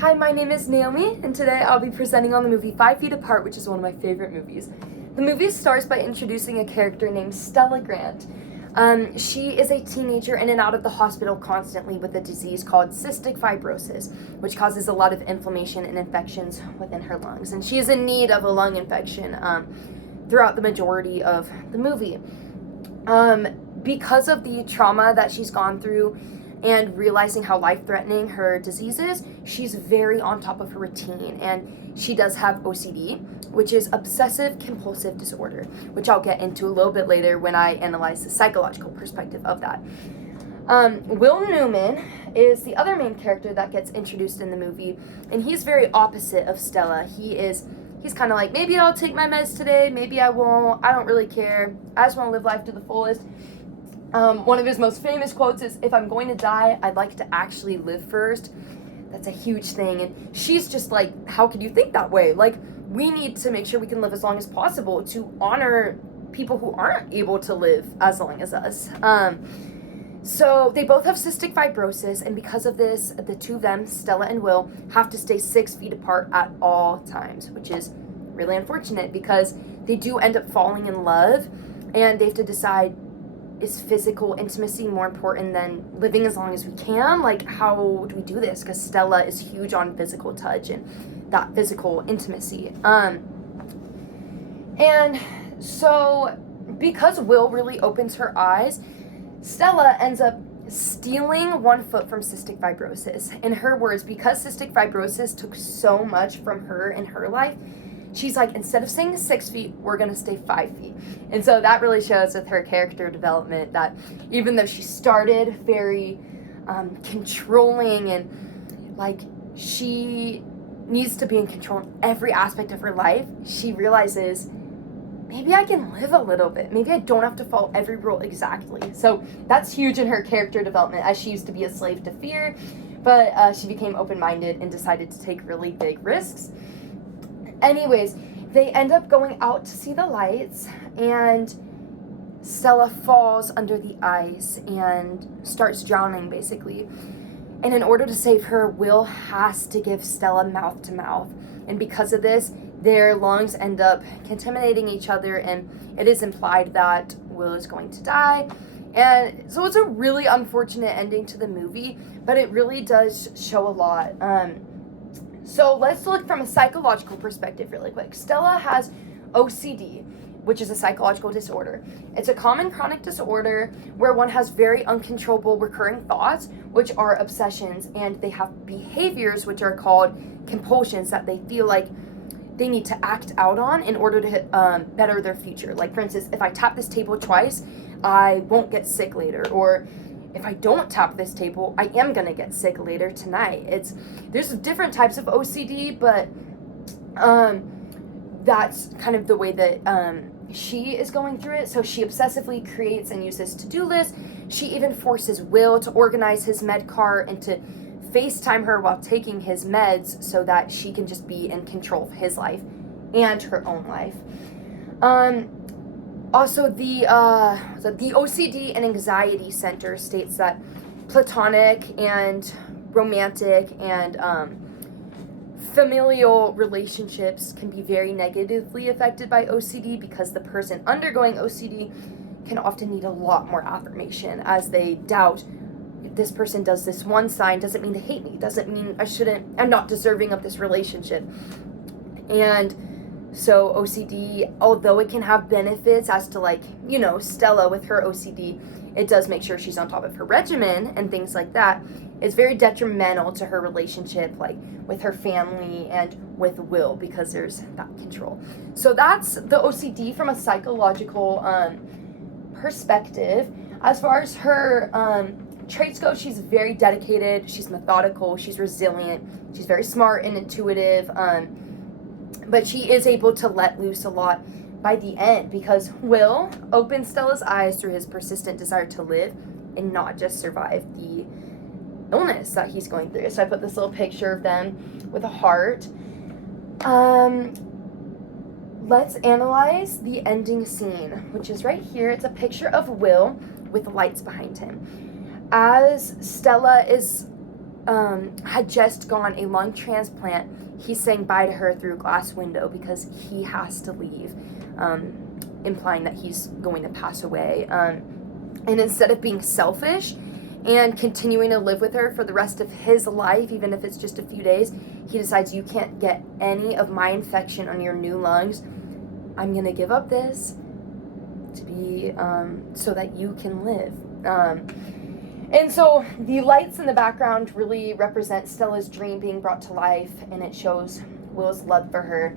Hi, my name is Naomi, and today I'll be presenting on the movie 5 Feet Apart, which is one of my favorite movies. The movie starts by introducing a character named Stella Grant. She is a teenager in and out of the hospital constantly with a disease called cystic fibrosis, which causes a lot of inflammation and infections within her lungs. And she is in need of a lung infection throughout the majority of the movie. Because of the trauma that she's gone through and realizing how life-threatening her disease is, she's very on top of her routine, and she does have OCD, which is obsessive compulsive disorder, which I'll get into a little bit later when I analyze the psychological perspective of that. Will Newman is the other main character that gets introduced in the movie, and he's very opposite of Stella. He's kind of like, maybe I'll take my meds today, maybe I won't, I don't really care, I just want to live life to the fullest. One of his most famous quotes is, if I'm going to die, I'd like to actually live first. That's a huge thing. And she's just like, how can you think that way? Like, we need to make sure we can live as long as possible to honor people who aren't able to live as long as us. So they both have cystic fibrosis, and because of this, the two of them, Stella and Will, have to stay 6 feet apart at all times, which is really unfortunate because they do end up falling in love, and they have to decide, is physical intimacy more important than living as long as we can? Like, how do we do this? Because Stella is huge on physical touch and that physical intimacy. And so because Will really opens her eyes, Stella ends up stealing 1 foot from cystic fibrosis. In her words, because cystic fibrosis took so much from her in her life, she's like, instead of staying 6 feet, we're going to stay 5 feet. And so that really shows with her character development that even though she started very controlling and like she needs to be in control in every aspect of her life, she realizes, maybe I can live a little bit. Maybe I don't have to follow every rule exactly. So that's huge in her character development, as she used to be a slave to fear, but she became open-minded and decided to take really big risks. Anyways, they end up going out to see the lights, and Stella falls under the ice and starts drowning, basically. And in order to save her, Will has to give Stella mouth to mouth. And because of this, their lungs end up contaminating each other, and it is implied that Will is going to die. And so it's a really unfortunate ending to the movie, but it really does show a lot. So let's look from a psychological perspective really quick. Stella has OCD, which is a psychological disorder. It's a common chronic disorder where one has very uncontrollable recurring thoughts, which are obsessions, and they have behaviors which are called compulsions that they feel like they need to act out on in order to better their future. Like, for instance, if I tap this table twice, I won't get sick later, or if I don't tap this table, I am gonna get sick later tonight. There's different types of OCD, but that's kind of the way that she is going through it. So she obsessively creates and uses to-do lists. She even forces Will to organize his med cart and to FaceTime her while taking his meds so that she can just be in control of his life and her own life. Also, the OCD and Anxiety Center states that platonic and romantic and familial relationships can be very negatively affected by OCD because the person undergoing OCD can often need a lot more affirmation, as they doubt, if this person does this one sign, doesn't mean they hate me, doesn't mean I'm not deserving of this relationship. And so OCD, although it can have benefits as to, like, you know, Stella with her OCD, it does make sure she's on top of her regimen and things like that. It's very detrimental to her relationship, like with her family and with Will, because there's that control. So that's the OCD from a psychological perspective. As far as her traits go, she's very dedicated, she's methodical, she's resilient, she's very smart and intuitive, but she is able to let loose a lot by the end because Will opens Stella's eyes through his persistent desire to live and not just survive the illness that he's going through. So I put this little picture of them with a heart. Let's analyze the ending scene, which is right here. It's a picture of Will with lights behind him. As Stella is had just gone a lung transplant, he's saying bye to her through a glass window because he has to leave, implying that he's going to pass away. And instead of being selfish and continuing to live with her for the rest of his life, even if it's just a few days, he decides, you can't get any of my infection on your new lungs. I'm going to give up this to be, so that you can live. And so the lights in the background really represent Stella's dream being brought to life, and it shows Will's love for her.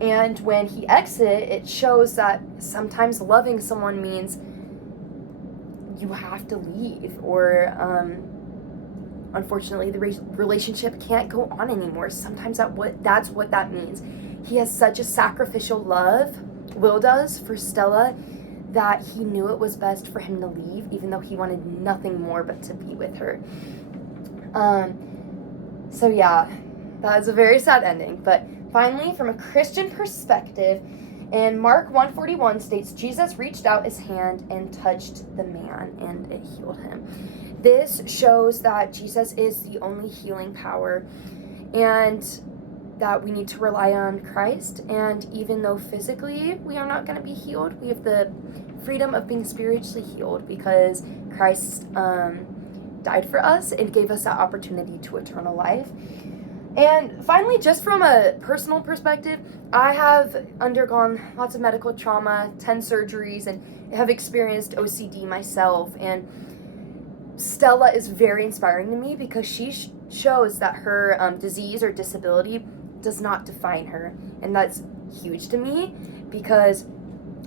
And when he exits, it shows that sometimes loving someone means you have to leave, or unfortunately the relationship can't go on anymore. Sometimes that's what that means. He has such a sacrificial love, Will does, for Stella, that he knew it was best for him to leave, even though he wanted nothing more but to be with her. So yeah, that is a very sad ending. But finally, from a Christian perspective, in Mark 1:41 states, Jesus reached out his hand and touched the man, and it healed him. This shows that Jesus is the only healing power, and that we need to rely on Christ. And even though physically we are not going to be healed, we have the freedom of being spiritually healed because Christ died for us and gave us that opportunity to eternal life. And finally, just from a personal perspective, I have undergone lots of medical trauma, 10 surgeries, and have experienced OCD myself. And Stella is very inspiring to me because she shows that her disease or disability does not define her. And that's huge to me because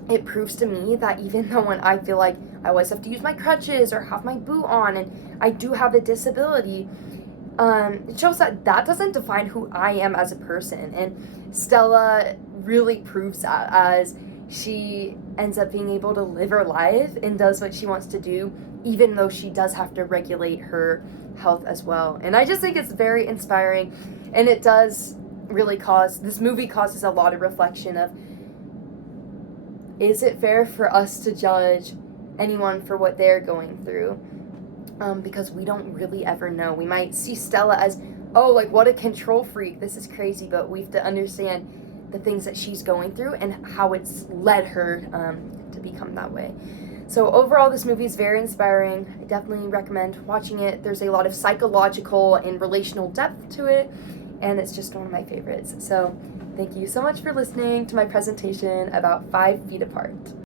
it proves to me that even though when I feel like I always have to use my crutches or have my boot on and I do have a disability, it shows that doesn't define who I am as a person. And Stella really proves that as she ends up being able to live her life and does what she wants to do, even though she does have to regulate her health as well. And I just think it's very inspiring, and it does really this movie causes a lot of reflection of, is it fair for us to judge anyone for what they're going through? Because we don't really ever know. We might see Stella as, oh, like, what a control freak, this is crazy, but we have to understand the things that she's going through and how it's led her to become that way. So overall, this movie is very inspiring. I definitely recommend watching it. There's a lot of psychological and relational depth to it, and it's just one of my favorites. So thank you so much for listening to my presentation about 5 Feet Apart.